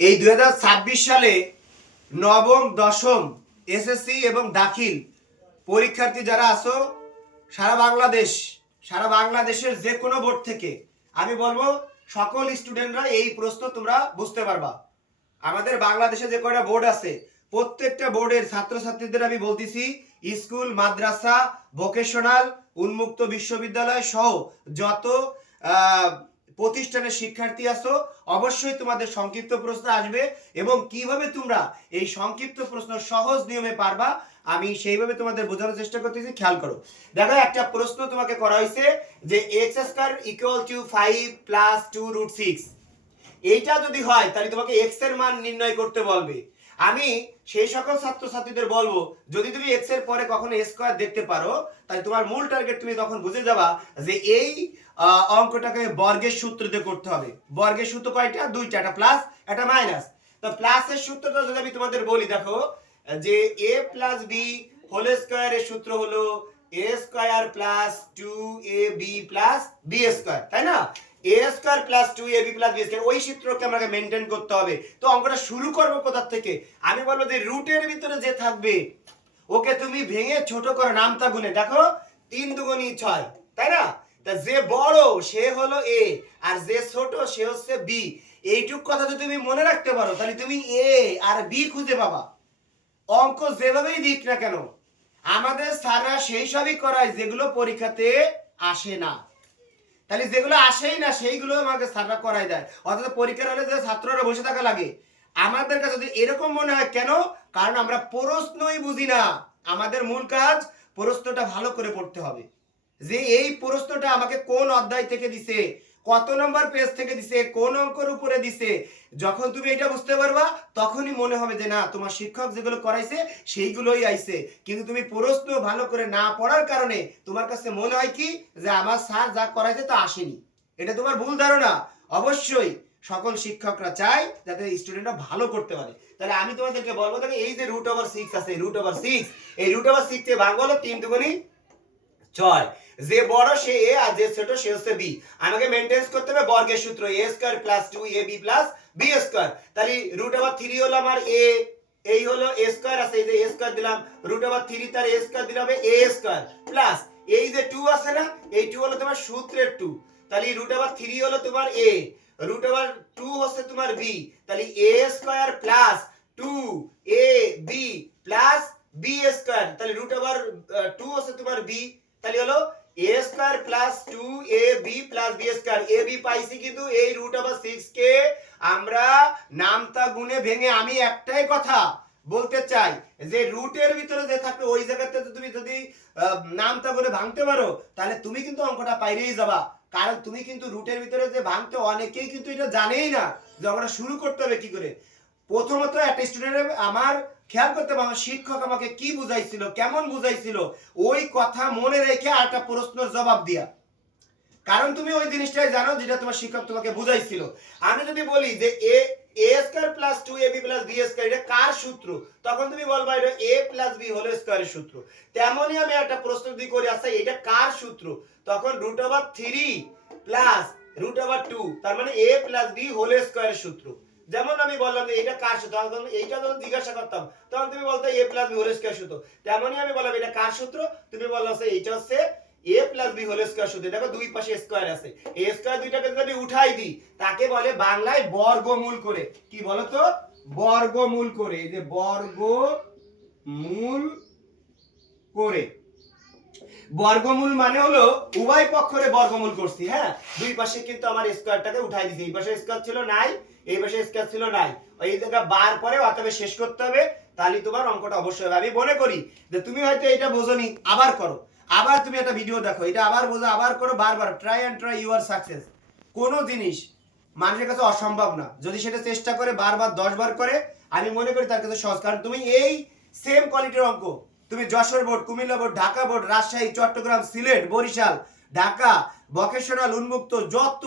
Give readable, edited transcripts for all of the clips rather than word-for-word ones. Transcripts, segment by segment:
এই 2026 সালে নবম দশম এসএসসি এবং দাখিল পরীক্ষার্থী যারা আছো সারা বাংলাদেশের যে কোনো বোর্ড থেকে আমি বলবো সকল স্টুডেন্টরা এই প্রশ্ন তোমরা বুঝতে পারবা। আমাদের বাংলাদেশে যে কয়টা বোর্ড আছে প্রত্যেকটা বোর্ডের ছাত্রছাত্রীদের আমি বলতেছি স্কুল, মাদ্রাসা, ভোকেশনাল, উন্মুক্ত বিশ্ববিদ্যালয় সহ যত প্রতিষ্ঠানের শিক্ষার্থী আছো অবশ্যই তোমাদের সংক্ষিপ্ত প্রশ্ন আসবে এবং কিভাবে তোমরা এই সংক্ষিপ্ত প্রশ্ন সহজ নিয়মে পারবা আমি সেইভাবে তোমাদের বোঝানোর চেষ্টা করতেছি। খেয়াল করো, দেখো একটা প্রশ্ন তোমাকে করা হয়েছে যে x square equal to 5 plus 2 root 6। এইটা যদি হয় তাহলে তোমাকে x এর মান নির্ণয় করতে বলবে। আমি সেই সকল ছাত্রছাত্রীদের বলবো যদি তুমি x এর পরে কখনো স্কয়ার দেখতে পারো তাহলে তোমার মূল টার্গেট তুমি তখন বুঝে যাবা যে এই অঙ্কটাকে বর্গের সূত্র দিয়ে করতে হবে। বর্গের সূত্র কয়টা? দুইটা, একটা প্লাস একটা মাইনাস। তো প্লাসের সূত্রটা যদি আমি তোমাদের বলি, দেখো যে a প্লাস বি হোল স্কয়ারের সূত্র হলো a square plus 2ab plus b square, তাই না? a square plus 2ab plus b square, ওই সূত্রকে আমাকে মেইনটেইন করতে হবে। তো অঙ্কটা শুরু করব কোথা থেকে? আমি বলবো যে রুটের ভিতরে যে থাকবে ওকে তুমি ভেঙে ছোট করো নামতা গুণে। দেখো 3 দুগুণী 6, তাই না? তা যে বড় সে হলো a আর যে ছোট সে হচ্ছে b। এইটুক কথা যদি তুমি মনে রাখতে পারো তাহলে তুমি a আর b খুঁজে পাবা। অঙ্ক যেভাবেই দিক না কেন আমাদের স্যাররা সেই সবই করায় যেগুলো পরীক্ষাতে আসে না। তাহলে যেগুলো আসেই না সেইগুলো আমাকে স্যাররা করাই দেয়। অর্থাৎ পরীক্ষার হলে যে ছাত্ররা বসে থাকা লাগে আমাদের কাছে যদি এরকম মনে হয় কেন, কারণ আমরা প্রশ্নই বুঝি না। আমাদের মূল কাজ প্রশ্নটা ভালো করে পড়তে হবে, যে এই প্রশ্নটা আমাকে কোন অধ্যায় থেকে দিছে, কত নম্বর পেজ থেকে দিছে, কোন অঙ্কের উপরে দিছে। যখন তুমি এটা বুঝতে পারবা তখনই মনে হবে যে না তোমার শিক্ষক যেগুলো করাইছে সেইগুলোই আইছে। কিন্তু তুমি প্রশ্ন ভালো করে না পড়ার কারণে তোমার কাছে মনে হয় কি যে আমার স্যার যা করাইছে তা আসেনি। এটা তোমার ভুল ধারণা। অবশ্যই সকল শিক্ষকরা চায় যাতে স্টুডেন্টরা ভালো করতে পারে। তাহলে আমি তোমাদেরকে বলবো দেখো এই যে রুট ওভার 6 আছে, রুট ওভার 6, এই রুট ওভার 6 কে ভাগ হলো 3 দুগুণী 6। যে বড় সে a আর যে ছোট সে হচ্ছে b। আমাকে মেইনটেইন করতে হবে বর্গের সূত্র a square plus 2ab plus b square. তাহলে রুট ওভার 3 হলো আমার a, এই হলো a স্কয়ার আছে, এই যে a স্কয়ার দিলাম, রুট ওভার 3 তার a স্কয়ার দিলে হবে a স্কয়ার প্লাস এই যে 2 আছে না, এই 2 হলো তোমার সূত্রের 2। তাহলে রুট ওভার 3 হলো তোমার a, রুট ওভার 2 হচ্ছে তোমার b। তাহলে a square plus 2ab plus b square. তাহলে রুট ওভার 2 হচ্ছে তোমার b, তাহলে হলো a square plus 2ab plus b square. ab পাইছি, কিন্তু এই রুট ওভার 6 কে আমরা নামতা গুণে ভেঙে আমি একটাই কথা বলতে চাই যে রুটের ভিতরে যে থাকবে ওই জায়গাতে তুমি যদি নামতা গুণে ভাঙতে পারো তাহলে তুমি কিন্তু অঙ্কটা পাইরেই যাবা। কারণ তুমি কিন্তু রুটের ভিতরে যে ভাঙতে অনেকেই কিন্তু এটা জানেই না যে অঙ্কটা শুরু করতে হবে কি করে। প্রথমত একটা স্টুডেন্ট আমার খেয়াল করতে হবে আমার শিক্ষক আমাকে কি বুঝাইছিল, কেমন বুঝাইছিল, ওই কথা মনে রেখে আর একটা প্রশ্নের জবাব দিয়া। কারণ তুমি ওই জিনিসটাই জানো যেটা তোমার শিক্ষক তোমাকে বুঝাইছিল। আমি যদি বলি যে a square plus 2ab plus b square এটা কার সূত্র, তখন তুমি বলবা এটা a প্লাস b হোল স্কয়ারের সূত্র। তেমনই আমি একটা প্রশ্ন যদি করি আচ্ছা এটা কার সূত্র, তখন root over 3 plus root over 2 তার মানে a প্লাস b হোল স্কয়ারের সূত্র। যেমন আমি বললাম যে এটা কার সূত্র, তখন এইটা যখন জিজ্ঞাসা করতাম তখন তুমি বলতে a plus b whole square সূত্র। তেমনই আমি বললাম এটা কার সূত্র, তুমি বললা এইটা হচ্ছে a plus b whole square সূত্র। দেখো দুই পাশে স্কয়ার আছে, a স্কয়ার দুইটাকে যদি আমি উঠাই দিই তাকে বলে বাংলায় বর্গমূল করে। কি বলো তো? বর্গমূল করে। এই যে বর্গমূল করে, বর্গমূল মানে হলো উভয় পক্ষরে বর্গমূল করছি। হ্যাঁ, দুই পাশে কিন্তু আমার স্কয়ারটাকে উঠাই দিয়েছি। এই পাশে স্কয়ার ছিল নাই, এই পাশে স্কয়ার ছিল নাই, এই জায়গা বার পরে অতএব শেষ করতে হবে, তাহলে তোমার অঙ্কটা অবশ্যই হবে। আমি মনে করি যে তুমি হয়তো এটা বোঝোনি, আবার করো, আবার তুমি একটা ভিডিও দেখো, এটা আবার বোঝো, আবার করো, বারবার try and try you are success. কোনো জিনিস মানুষের কাছে অসম্ভব না, যদি সেটা চেষ্টা করে বারবার 10 বার করে আমি মনে করি তার কাছে সহজ। কারণ তুমি এই সেম কোয়ালিটির অঙ্ক তুমি Jessore board, Comilla board, Dhaka board, Rajshahi, Chittagong, Sylhet, Barisal, Dhaka, vocational, উন্মুক্ত যত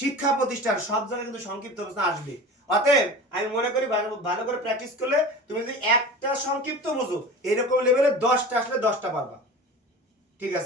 শিক্ষা প্রতিষ্ঠান সব জায়গায় কিন্তু সংক্ষিপ্ত প্রশ্ন আসবে। অতএব আমি মনে করি ভালো করে প্র্যাকটিস করলে তুমি যদি একটা সংক্ষিপ্ত বুঝো এরকম লেভেলে 10টা আসলে 10টা পারবা। ঠিক আছে।